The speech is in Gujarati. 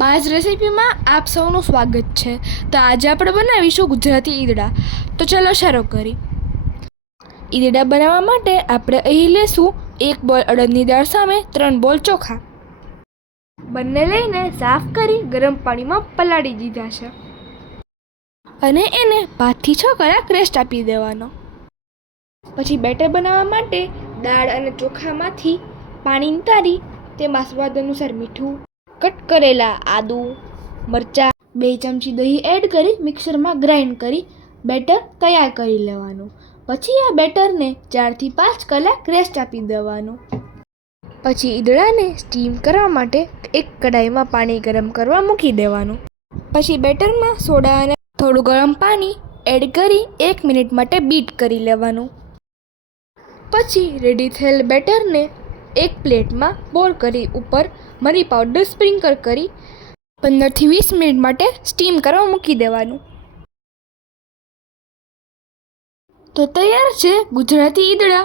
બાજ રેસીપીમાં આપ સૌનું સ્વાગત છે। તો આજે આપણે બનાવીશું ગુજરાતી ઈદડા। તો ચલો શરૂ કરી। ઈદડા બનાવવા માટે આપણે અહીં લેશું 1 બોલ અડદની દાળ સામે 3 બોલ ચોખા। બંને લઈને સાફ કરી ગરમ પાણીમાં પલાળી દીધા છે અને એને 5 થી 6 કલાક રેસ્ટ આપી દેવાનો। પછી બેટર બનાવવા માટે દાળ અને ચોખામાંથી પાણી નિતારી તેમાં સ્વાદ અનુસાર મીઠું, કટ કરેલા આદુ, મરચાં, 2 ચમચી દહીં એડ કરી મિક્સરમાં ગ્રાઇન્ડ કરી બેટર તૈયાર કરી લેવાનું। પછી આ બેટરને 4 થી 5 કલાક રેસ્ટ આપી દેવાનું। પછી ઈદડાને સ્ટીમ કરવા માટે એક કઢાઈમાં પાણી ગરમ કરવા મૂકી દેવાનું। પછી બેટરમાં સોડા અને થોડું ગરમ પાણી એડ કરી 1 મિનિટ માટે બીટ કરી લેવાનું। પછી રેડી થયેલ બેટરને એક પ્લેટમાં પોર કરી ઉપર મરી પાવડર સ્પ્રિંકલ કરી 15 થી 20 મિનિટ માટે સ્ટીમ કરવા મૂકી દેવાનું। તો તૈયાર છે ગુજરાતી ઈદડા।